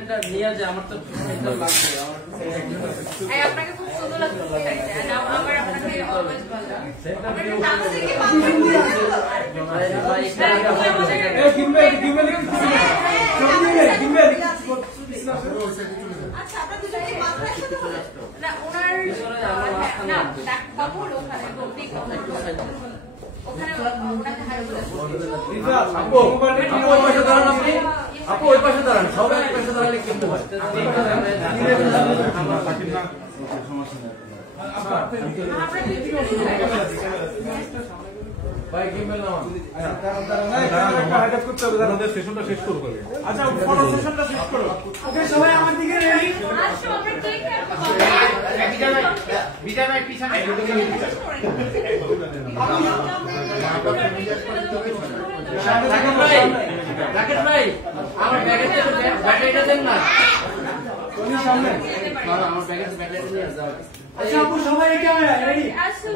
এটা নিয়ে যায় আমার তো এটা লাগবে এই আপনাকে খুব সুন্দর লাগছে এটা আমার আপনাকে অলওয়েজ ভালো সেটা ভিডিও ডান্সে কি বান্ধব এই কিমবে আচ্ছা আপনারা দুজন কি মাত্রা সাথে না ওনার না কাপড় ওখানে ঠিক ওখানে ওনাকে হাই করে আপু ওই পাশে দাঁড়ান আপনি আপু ওই পাশে দাঁড়ান সবাই এক পাশে দাঁড়ালে কেমন হয় আমরা পাঠিয়ে না সমস্যা নেই ভাই কিমেল নাও করতে হবে আমাদের সেশনটা শেষ করব আচ্ছা ফটো সেশনটা শেষ করো ওকে সবাই আমার দিকে রেডি আসো আমরা কেক কাটবো বিজয় ভাই পিছনে রাকেশ ভাই আমার ব্যাগে ব্যাটারিটা দেন না কোন সামনে না আমার ব্যাগে ব্যাটারিটা নিয়ে যাও আচ্ছা আপু সবাই ক্যামেরা রেডি আসো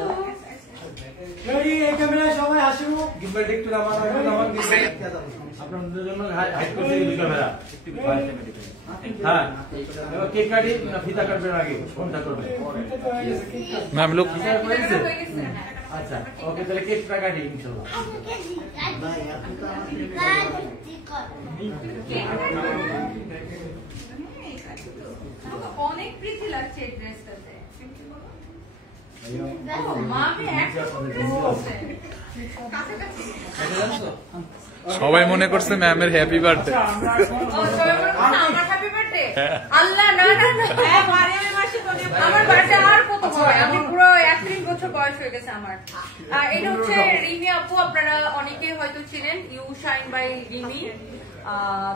রেডি এই ক্যামেরা সবাই আসো গিম্বল একটু নামান আপনাদের জন্য হাইড করতে দিই ক্যামেরা হ্যাঁ কেক কাটি না ফিতা কাটবেন আগে কোনটা করবেন ম্যাম লোক আচ্ছা ওকে তাহলে কেকটা কাটি ইনশাআল্লাহ ভাই আপনি তো আমার অনেক প্রীতি লাগছে এই ড্রেসটাতে দেখো মা আমি একটা সবাই মনে করছে ম্যামের হ্যাপি বার্থডে আমার হ্যাপি বার্থডে আল্লাহ না না হ্যাঁ মারিয়ামের মাসে তো আমার বার্থডে আর কত হয় আমি পুরো 31 বছর বয়স হয়ে গেছে আমার এটা হচ্ছে রিমি আপু আপনারা অনেকেই হয়তো চিনেন U shine by Rimi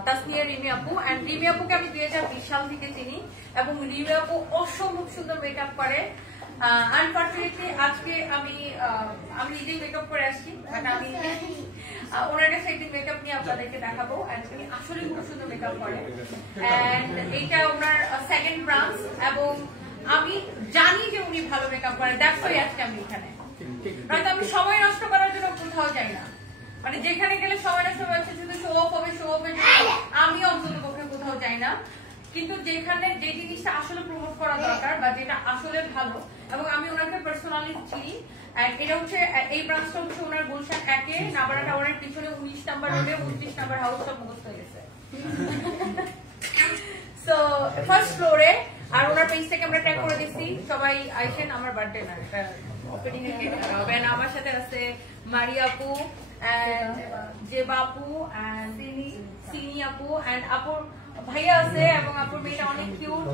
Tasnia Rimi আপু এন্ড রিমি আপুকে আমি 2020 সাল থেকে চিনি এবং রিমি আপু অসম্ভব সুন্দর মেকআপ করে আনফরচুনেটলি আজকে আমি নিজেই মেকআপ করে আসছি বাট আমি ওনার কাছে একটি মেকআপ নিয়ে আপনাদেরকে দেখাবো উনি আসলে খুব সুন্দর মেকআপ করে এন্ড এইটা ওনার সেকেন্ড ব্রাঞ্চ এবং আমি জানি যে উনি ভালো মেকআপ করেন দ্যাটস ওয়াই আজকে আমি এখানে নয়তো আমি সময় নষ্ট করার জন্য কোথাও যাই না মানে যেখানে গেলে সময় নষ্ট হচ্ছে শুধু শো অফ হবে আমি অন্তত পক্ষে কোথাও যাই না কিন্তু যেখানে যে জিনিসটা আসলে প্রমোট করা দরকার বা যেটা আসলে ভালো এবং আমি ওনাকে পার্সোনালি চিনি এটা হচ্ছে এই ব্রাঞ্চটা হচ্ছে ওনার গুলশান 1-এ নাবারা টাওয়ারের পিছনে 19 নাম্বার রোডে 29 নাম্বার হাউসটা মুখস্থ হয়ে গেছে সো ফার্স্ট ফ্লোরে আর ওনার পেজটাকে আমরা ট্যাগ করে দিচ্ছি সবাই আইসেন আমার বার্থডে না ওপেনিং এ হবে না আমার সাথে আছে মারিয়া আপু এন্ড জেবা আপু এন্ড সিনি আপু এন্ড আপুর ভাইয়া আছে এবং আপুর মেয়েটা অনেক কিউট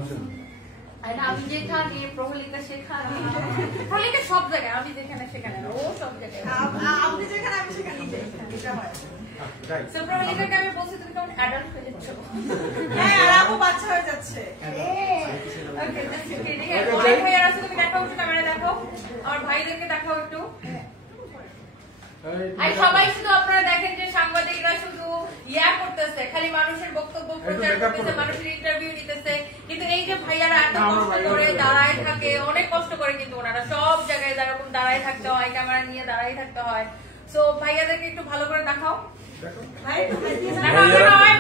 আমি যেখানে প্রহলিকা সেখানে প্রহলিকা সব জায়গায় আমি যেখানে সেখানে ও সব জায়গায় আপনি যেখানে আমি সেখানে প্রহলিকাকে আমি বলছি তুমি কেমন অ্যাডাল্ট হয়ে যাচ্ছ হ্যাঁ আর আপু বাচ্চা হয়ে যাচ্ছে অনেক ভাইয়ার আছে তুমি দেখাও একটু ক্যামেরা দেখাও আমার ভাইদেরকে দেখাও একটু সবাই শুধু আপনারা দেখেন যে সাংবাদিকরা শুধু করতেছে খালি মানুষের বক্তব্য প্রচার করতেছে মানুষের ইন্টারভিউ নিতেছে কিন্তু এই যে ভাইয়ারা এত কষ্ট করে দাঁড়ায় থাকে অনেক কষ্ট করে কিন্তু ওনারা সব জায়গায় এরকম দাঁড়ায় থাকতে হয় ক্যামেরা নিয়ে দাঁড়ায় থাকতে হয় সো ভাইয়াদেরকে একটু ভালো করে দেখাও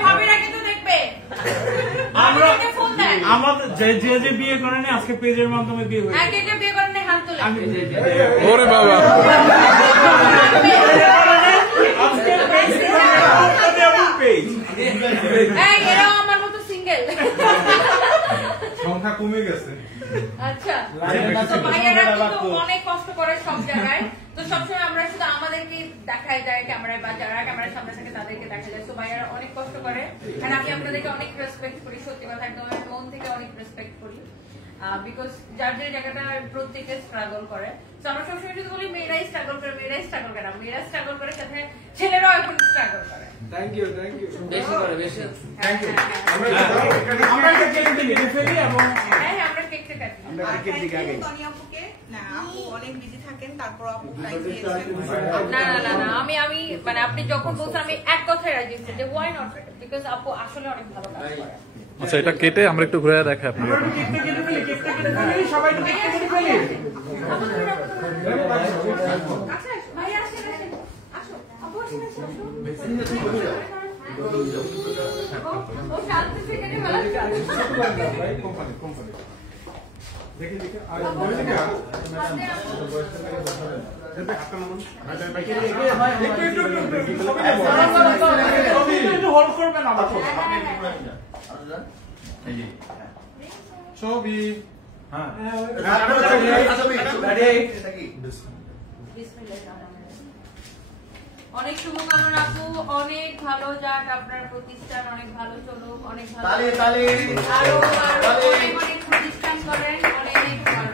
ভাবিরা কিন্তু দেখবে আমাদের যে বিয়ে করেনি আজকে পেজের মাধ্যমে বিয়ে হয়েছে যে বিয়ে করেনি হাত তোলে ওরে বাবা আমার মতো সিঙ্গেল সংখ্যা কমে গেছে আচ্ছা ভাইয়ারা কিন্তু অনেক কষ্ট করে সব জায়গায় তো সবসময় আমরা শুধু আমাদেরকে দেখাই যায় ক্যামেরায় বা যারা ক্যামেরার সামনে থাকে তাদেরকে দেখা যায় তো ভাইয়ারা অনেক কষ্ট করে আর আমি আপনাদেরকে অনেক রেসপেক্ট করি সত্যি কথা একদম মন থেকে অনেক রেসপেক্ট করি বিকজ যার যে জায়গাটা প্রত্যেকে স্ট্রাগল করে তো আমরা সবসময় যদি বলি মেয়েরাই স্ট্রাগল করে মেয়েরা স্ট্রাগল করে সাথে ছেলেরাও এখন স্ট্রাগল করে থ্যাংক ইউ বেশি করে বেশি থ্যাংক ইউ আমরা একটা কেক কেটে ফেলি এবং হ্যাঁ আমরা কেকটা কাটি আমরা কেক দিকে আগে তনি আপুকে না আপু অনেক বিজি থাকেন তারপর আপু টাইম দিয়েছেন না আমি মানে আপনি যখন বলছেন আমি এক কথায় রাজি হচ্ছি যে ওয়াই নট বিকজ আপু আসলে অনেক ভালো কাজ করে আচ্ছা এটা কেটে আমরা একটু ঘুরে দেখাই আপনাকে সবাই তো কেক কেটে ফেলি আচ্ছা ভাই আসেন আসো আপু আসেন ও শান্তি থেকে কোম্পানি দেখে দেখে আর বলে দেখে ছবি অনেক শুভকামনা আপু, অনেক ভালো যাক আপনার প্রতিষ্ঠান, অনেক ভালো চলুক, অনেক ভালো আরো অনেক অনেক প্রতিষ্ঠান করেন, অনেক ভালো।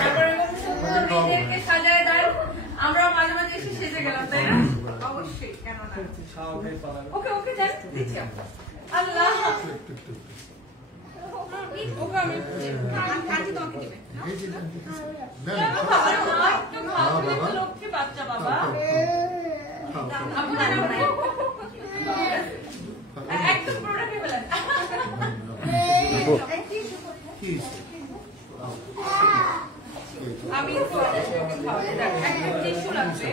তারপরে সুন্দর মেয়েদেরকে সাজায় দেন, আমরা মাঝে মাঝে এসে সেজে গেলাম, তাই না? অবশ্যই, কেন না? ওকে ওকে যান, দিচ্ছি আল্লাহ ওকে আমি কাজী তোমাকে দিবে। লক্ষ্মী বাচ্চা বাবা, একদম পুরোটা খেয়ে ফেলেন। আমি টিস্যু লাগবে।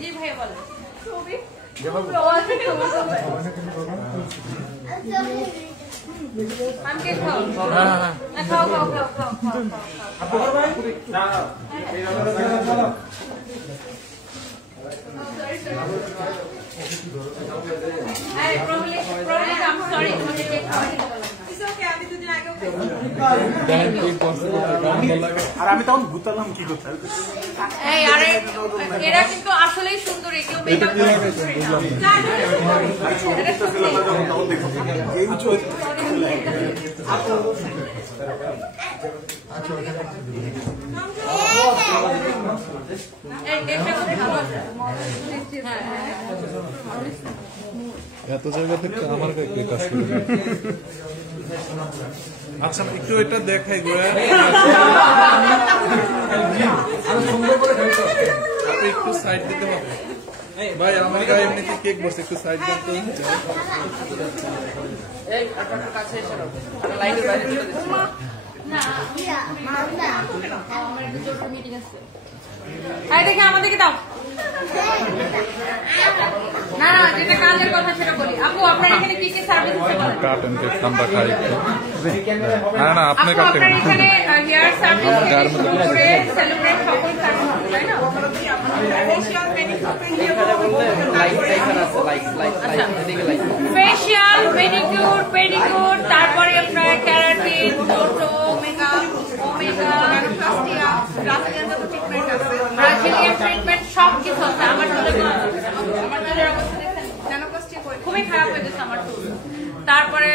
জি ভাই বলেন। আমাকে খাও খাও খাও খাও খাও আর আমি তখন ঘুরতাম কি করতে এরা কিন্তু আসলেই সুন্দর, কেউ মেকআপ এত জায়গা থেকে আমার কাজ করে। আচ্ছা একটু এটা দেখাই গো, একটু সাইড দিতে হবে ভাই, আমার গায়ে এমনিতে কেক বসে, একটু সাইড দিতে দেখে আমাদেরকে দাও না না, যেটা কাজের কথা সেটা বলি। আপু আপনার এখানে কি কি সার্ভিস দিতে পারেন? কাট এন্ড কেক আমরা খাই। না না আপনি আপু কাটতে আপনার এখানে হেয়ার সার্ভিস থেকে শুরু করে সেলিব্রেট সকল সার্ভিস, তাই না? ফেশিয়াল, মেনিকিউর, পেডিকিউর, তারপরে আপনার ক্যারাটিন, টোটো, মেকআপ, ওমেগা, ব্রাজিলিয়ান ট্রিটমেন্ট সব কিছু আছে। আমার চুলের অবস্থা দেখেন, খুবই খারাপ হয়ে গেছে আমার চুল। তারপরে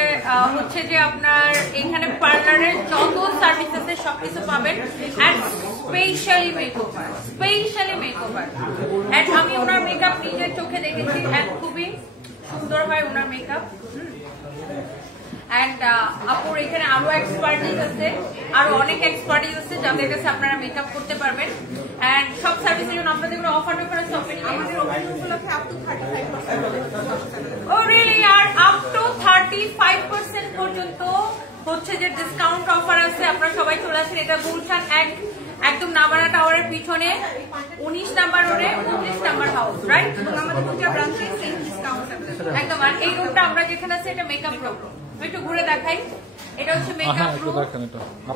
হচ্ছে যে আপনার এখানে পার্লারের যত সার্ভিস আছে সবকিছু পাবেন, and specially makeover, specially makeover. And আমি ওনার মেকআপ নিজের চোখে দেখেছি, এন্ড খুবই সুন্দর হয় ওনার মেকআপ। এন্ড আপুর এখানে আরো এক্সপার্টিজ আছে, আরো অনেক এক্সপার্টিজ আছে যাদের কাছে আপনারা মেকআপ করতে পারবেন। এন্ড সব সার্ভিসের জন্য আপনাদের কোনো অফার টফার আছে? আমাদের ওপেনিং উপলক্ষে আপ টু 35%। Oh really? আর আপ টু 35% পর্যন্ত হচ্ছে যে ডিসকাউন্ট অফার আছে। আপনারা সবাই চলে আসেন, এটা গুলশান একদম নাবারা টাওয়ারের পিছনে 19 নাম্বার রোডে 29 নাম্বার হাউস, রাইট? আমাদের দুটো ব্রাঞ্চে সেম ডিসকাউন্ট আছে একদম। আর এই রুমটা আমরা যেখানে আছে এটা মেকআপ রুম, একটু ঘুরে দেখাই। এটা হচ্ছে মেকআপ রুম,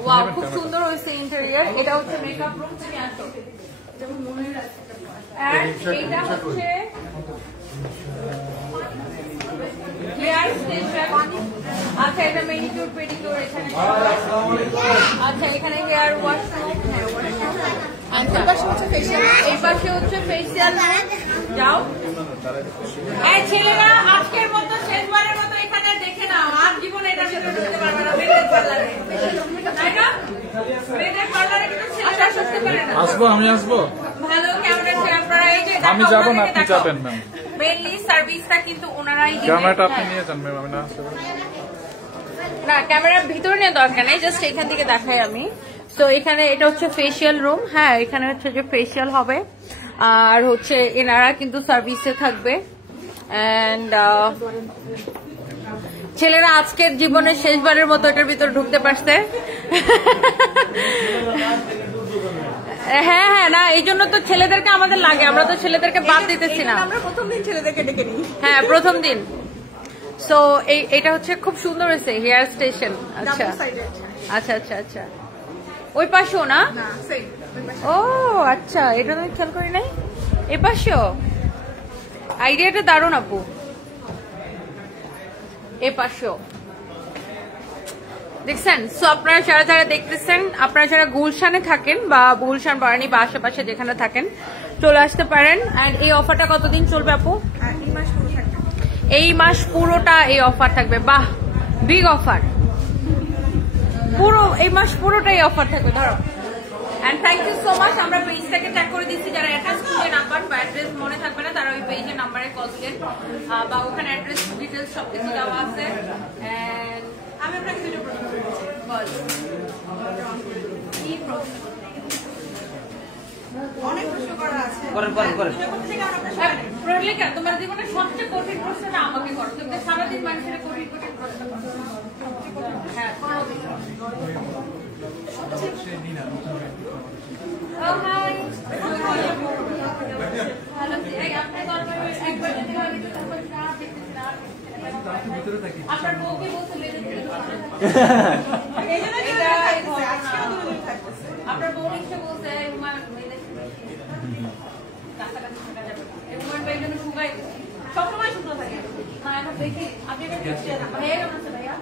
ওয়াও খুব সুন্দর হয়েছে ইন্টেরিয়র। এটা হচ্ছে মেকআপ রুম, তুমি আসো। আর এটা হচ্ছে হেয়ার স্টেশন। আচ্ছা এটা মেনিকিউর পেডিকিউর এখানে। আচ্ছা এখানে হেয়ার ওয়াশরুম। আচ্ছা এই পাশে হচ্ছে ফেসিয়াল। যাও এই ছেলেরা, আজকের মতো শেষবারের মতো এখানে দেখে নাও, আর জীবনে এটা ভিতরে ঢুকতে পারবে না। মেয়েদের পার্লারে, তাই না? মেয়েদের পার্লারে কিন্তু ছেলেরা আসতে পারে না। আসবো, আমি আসবো। ভালো কেমন আছে আপনারা? এই যে আমি যাবো না, আপনি যাবেন ম্যাম। মেইনলি সার্ভিসটা কিন্তু ওনারাই দিবেন। ক্যামেরাটা আপনি নিয়ে যান ম্যাম, আমি না আসতে না ক্যামেরার ভিতরে নিয়ে দরকার নেই, জাস্ট এখান থেকে দেখাই আমি। সো এখানে এটা হচ্ছে ফেসিয়াল রুম। হ্যাঁ, এখানে হচ্ছে যে ফেসিয়াল হবে, আর হচ্ছে এনারা কিন্তু সার্ভিসে থাকবে। এন্ড ছেলেরা আজকের জীবনের শেষবারের মতো এটার ভিতরে ঢুকতে পারছে। হ্যাঁ হ্যাঁ, না এই জন্য তো ছেলেদেরকে আমাদের লাগে, আমরা তো ছেলেদেরকে বাদ দিতেছি না। আমরা প্রথম দিন ছেলেদেরকে ডেকে নিই। হ্যাঁ, প্রথম দিন। সো এটা হচ্ছে খুব সুন্দর হয়েছে হেয়ার স্টেশন। আচ্ছা আচ্ছা আচ্ছা আচ্ছা, ওই পাশেও না? ও আচ্ছা, এটা তো খেয়াল করি নাই। এ পাশেও আইডিয়াটা দারুণ আপু। এ পাশেও দেখছেন? সো আপনারা যারা যারা দেখতেছেন, আপনারা যারা গুলশানে থাকেন বা গুলশান বারানি বা আশেপাশে যেখানে থাকেন চলে আসতে পারেন। এন্ড এই অফারটা কতদিন চলবে আপু? এই মাস পুরোটা এই অফার থাকবে। বাহ, বিগ অফার, পুরো এই মাস পুরোটাই অফার থাকবে। ধরো। And thank you so much. আমরা পেজটাকে ট্যাগ করে দিচ্ছি, যারা অ্যাড্রেস খুঁজে না পান বা অ্যাড্রেস মনে থাকবে না তারা ওই পেজের নাম্বারে কল দিলেন, বা ওখানে অ্যাড্রেস ডিটেলস সবকিছু দেওয়া আছে। এন্ড আমি আপনাকে দুটো প্রশ্ন করছি। বল, কি প্রশ্ন? অনেক প্রশ্ন করা আছে। প্রহলিকা, তোমার জীবনের সবচেয়ে কঠিন প্রশ্নটা আমাকে করো। তুমি সারাদিন মানুষের কঠিন কঠিন প্রশ্ন করো। হ্যাঁ, আপনার বউকে বলছে আপনার বউ নিশ্চয় বলছে কাছাকাছি থাকা যাবে না, হুমান ভাই জন্য শুকাই সবসময় শুকনো থাকে না। এখন দেখি আপনি ভাইয়া কেমন আছে? ভাইয়া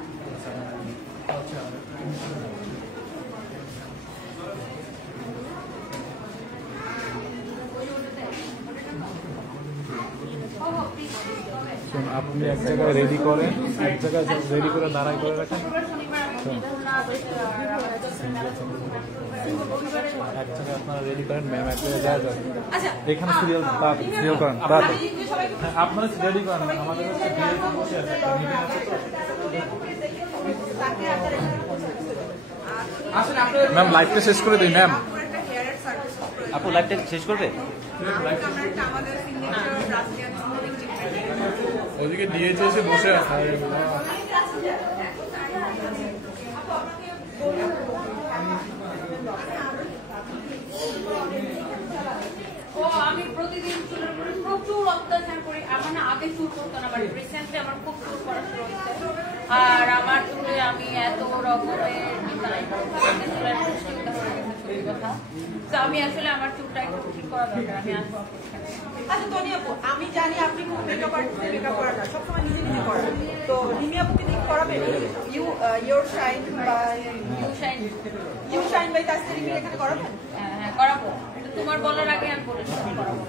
আপনি এক জায়গায় রেডি করেন, এক জায়গায় রেডি করে দাঁড়াই করে রাখেন, এক জায়গায় আপনারা রেডি করেন, ম্যাম এক জায়গায় যায় যান এখানে সিরিয়াল সিরিয়াল করেন, আপনারা রেডি করেন। আমাদের কাছে বসে আছে, ম্যাম লাইভটা শেষ করে দিই। ম্যাম আপু লাইভটা শেষ করবে? ওদিকে দিয়েছে এসে বসে আছে। ও আমি প্রতিদিন চুলের উপরে প্রচুর অত্যাচার করি। আমার না আগে চুল করতো না, বাট রিসেন্টলি আমার খুব চুল করা শুরু হয়েছে। আর আমার চুলে আমি এত রকমের কথা, তো আমি আসলে আমার চুলটা একটু ঠিক করা দরকার। আমি আসবো। আচ্ছা তনি আপু, আমি জানি আপনি খুব মেকআপ আর্টিস্ট, মেকআপ করেন না, সবসময় নিজে নিজে করেন। তো রিমি আপুকে দিয়ে করাবেন ইউর শাইন বা U shine by Tasnia Rimi এখানে করাবেন? হ্যাঁ করাবো, তোমার বলার আগে আমি বলেছি করাবো,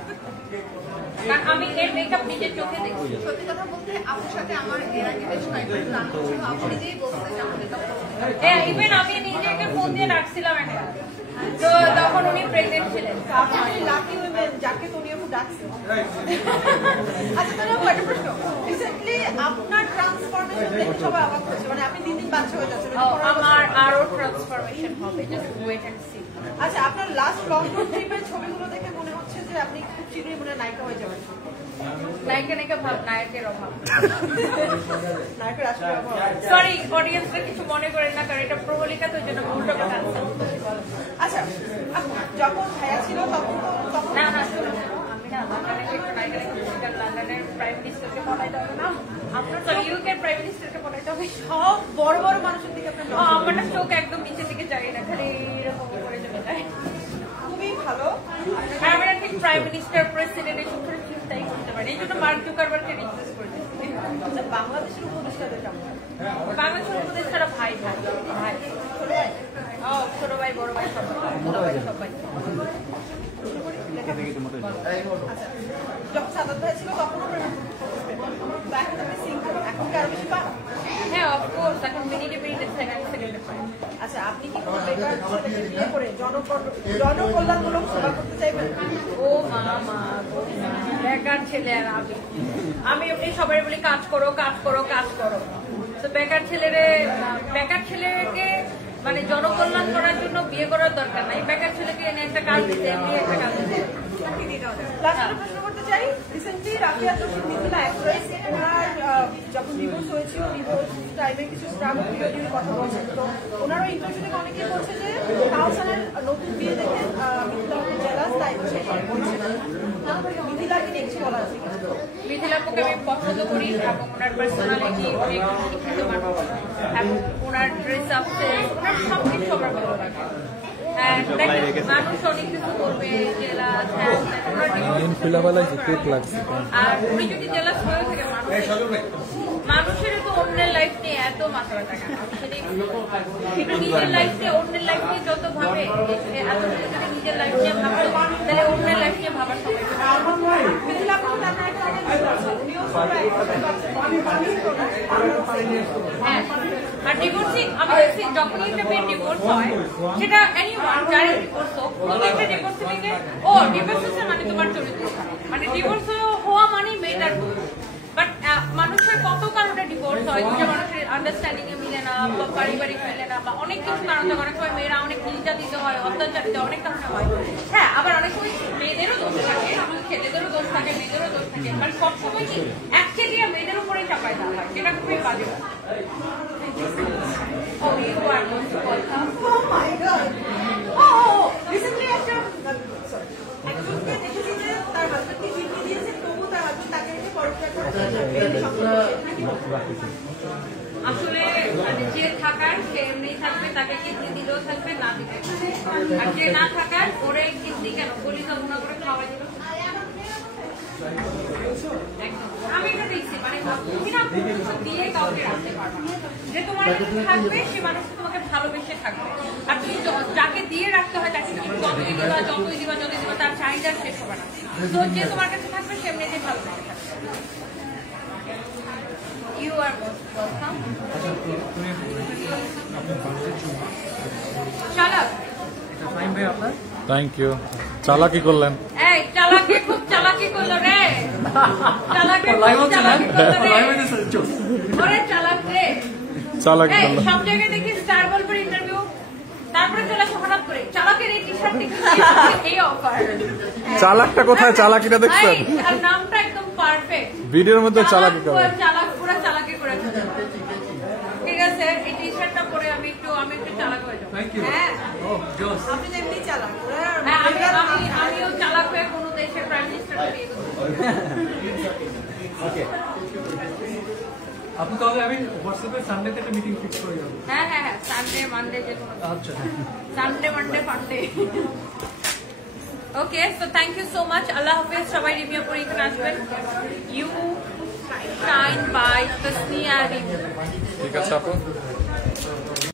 কারণ আমি এর মেকআপ নিজের চোখে দেখছি। সত্যি কথা বলতে আপুর সাথে আমার এর আগে বেশ কয়েকবার প্ল্যান ছিল, আপু নিজেই বলতে যে আমার মেকআপ হ্যাঁ, ইভেন আমি নিজেকে ফোন দিয়ে ডাকছিলাম একটা, তো তখন উনি প্রেগনেন্ট ছিলেন। আপনি লাকি উইমেন যাকে তনি আপু ডাকছে। আচ্ছা তনি আপু, একটা প্রশ্ন, রিসেন্টলি আপনার ট্রান্সফরমেশন দেখে সবাই অবাক হচ্ছে, মানে আপনি দিন দিন বাচ্চা হয়ে যাচ্ছেন। আমার আরো ট্রান্সফরমেশন হবে, জাস্ট ওয়েট এন্ড সি। আচ্ছা, আপনার লাস্ট লং ট্রিপের ছবিগুলো দেখে মনে হচ্ছে যে আপনি খুব শীঘ্রই মনে নায়িকা হয়ে যাবেন। নায়িকা নায়িকা ভাব, নায়কের অভাব। নায়কের আসলে অভাব। সরি অডিয়েন্সরা কিছু মনে করেন না, কারণ এটা প্রহলিকা, তো এই জন্য উল্টো পাল্টা আনসার। আচ্ছা আপু, যখন ভাইয়া ছিল তখন না না, শোনো আমি না লন্ডনের একটু নায়িকা লন্ডনের প্রাইম মিনিস্টারকে পড়াইতে হবে না, আপনার তো ইউকের প্রাইম মিনিস্টারকে পড়াইতে হবে। সব বড় বড় মানুষের দিকে আপনার আমার না চোখ একদম নিচের দিকে যায় না, খালি এরকম করে চলে যায়। খুবই ভালো। আমরা ঠিক প্রাইম মিনিস্টার প্রেসিডেন্ট এসব করে চিন্তাই করতে পারি, এই জন্য মার্ক জুকারবার্গকে রিকোয়েস্ট করে দিচ্ছি। আচ্ছা, বাংলাদেশের উপদেষ্টাদের কেমন? বাংলাদেশের উপদেষ্টারা ভাই ভাই ভাই, ছোট ভাই বড় ভাই সবাই সবাই। আচ্ছা, যখন সাদাত ভাই ছিল তখনও এখন আপনি সিঙ্গেল, এখন কি আরো বেশি পান? হ্যাঁ অফকোর্স, এখন মিনিটে মিনিটে সেকেন্ডে পাই। আচ্ছা, আপনি কি কোনো বেকার ছেলেকে বিয়ে করে জনকল্যাণমূলক সেবা করতে চাইবেন? ও মা বেকার ছেলে আর আমি এমনি সবাই বলি কাজ করো কাজ করো কাজ করো, তো বেকার ছেলেকে মানে জনকল্যাণ করার জন্য বিয়ে করার দরকার নাই, বেকার ছেলেকে এনে একটা কাজ দিতে এমনি একটা কাজ দিতে। লাস্টে প্রশ্ন করতে চাই, রিসেন্টলি রাফিয়া তোষিক মিথিলা অ্যাক্ট্রেস ওনার যখন ডিভোর্স হয়েছিল, ডিভোর্স টাইমে কিছু স্ট্রাগল পিরিয়ড নিয়ে কথা বলছেন, তো ওনারও ইন্টারভিউ থেকে অনেকেই বলছে যে তাহসানের নতুন বিয়ে দেখে মিথিলা অনেক জেলাস, তাই সে মিথিলাকে নিয়ে কিছু বলা আছে। মিথিলা আপুকে আমি পছন্দ করি এবং ওনার পার্সোনালিটি অনেক শিক্ষিত মানুষ এবং ওনার ড্রেস আপসে ওনার সবকিছু আমার ভালো লাগে। মানুষ অনেক কিছু করবে, জেলাস আর উনি যদি জেলাস হয়ে থাকে মানুষের তো অন্যের লাইফ নিয়ে এত মাথা ব্যথা কেন? সেটা নিজের লাইফ নিয়ে অন্যের লাইফ নিয়ে যত ভাবে এত যদি নিজের লাইফ নিয়ে ভাবে তাহলে অন্যের লাইফ নিয়ে ভাবার সময় আর ডিভোর্সিং আমি দেখছি যখনই একটা মেয়ের ডিভোর্স হয় সেটা এনিওয়ান যারা ডিভোর্স হোক প্রত্যেকটা ডিভোর্স থেকে ও ডিভোর্স হচ্ছে মানে তোমার চরিত্র মানে ডিভোর্স হওয়া মানে মেয়েটার বাট মানুষের কত কারণে ডিভোর্স হয়, দুটো মানুষের আন্ডারস্ট্যান্ডিং এ মিলে না বা পারিবারিক মিলে না বা অনেক কিছু কারণে অনেক সময় মেয়েরা অনেক নির্যাতিত হয়, অত্যাচারিত অনেক কারণে হয়। হ্যাঁ, আবার অনেক সময় মেয়েদেরও দোষ থাকে, ছেলেদেরও দোষ থাকে, মেয়েদেরও দোষ থাকে, মানে সবসময় কি একচেটিয়া মেয়েদের উপরেই চাপাই দেওয়া হয়, যেটা খুবই বাজে। Oh, you are most welcome. Oh my God! Oh, recently একজনকে দেখেছি যে তার হাজবেন্ডকে কিডনি দিয়েছে, তবু তার হাজবেন্ড তাকে রেখে পরোপকার করেছে। আসলে যে থাকার সে এমনি থাকবে, তাকে কিডনি দিলেও থাকবে, না দিতে আর যে না থাকার ওরে কিডনি কেন গলিকা গুণা করে খাওয়াই দিল। আমি এটা দেখছি মানে দিয়ে কাউকে রাখতে পারবো যে তোমার থাকবে সে মানুষ তোমাকে ভালোবেসে থাকবে, আর তুমি যাকে দিয়ে রাখতে হয় তাকে তুমি যতই দিবা তার চাহিদার শেষ হবে না। তো যে তোমার কাছে থাকবে সে এমনিতে ভালোবেসে থাকবে। You are most welcome. চালাক। Thank you. চালাকি করলেন। এই চালাকি খুব চালাকি করলো রে। চালাকি খুব চালাকি করলো রে। ওরে চালাক রে। চালাকি করলো। সব জায়গায় দেখি স্টার গল্পের ইন্টারভিউ, তারপরে চলে হঠাৎ করে চালাকের এই টি-শার্ট দেখি এই অফার। চালাকটা কোথায়? চালাকিটা দেখছেন? আর নামটা একদম পারফেক্ট। ভিডিওর মধ্যে চালাকি করে। চালাক পুরো চালাকি করে। ঠিক আছে, এই টি-শার্টটা পরে আমি একটু চালাক হয়ে যাব। হ্যাঁ, আপনি তো এমনি চালাক। হ্যাঁ, আমিও চালাক হয়ে কোনো দেশের প্রাইম মিনিস্টারকে বিয়ে করব। ওকে, আপনি তাহলে আমি হোয়াটসঅ্যাপে সানডেতে একটা মিটিং ফিক্স করে যাব। হ্যাঁ, সানডে মানডে যে কোনো। আচ্ছা, Sunday Monday funday. Okay, so thank you so much. আল্লাহ হাফেজ। সবাই রিভিউ করে এখানে আসবেন। You shine by Tasnia review. ঠিক আছে আপু।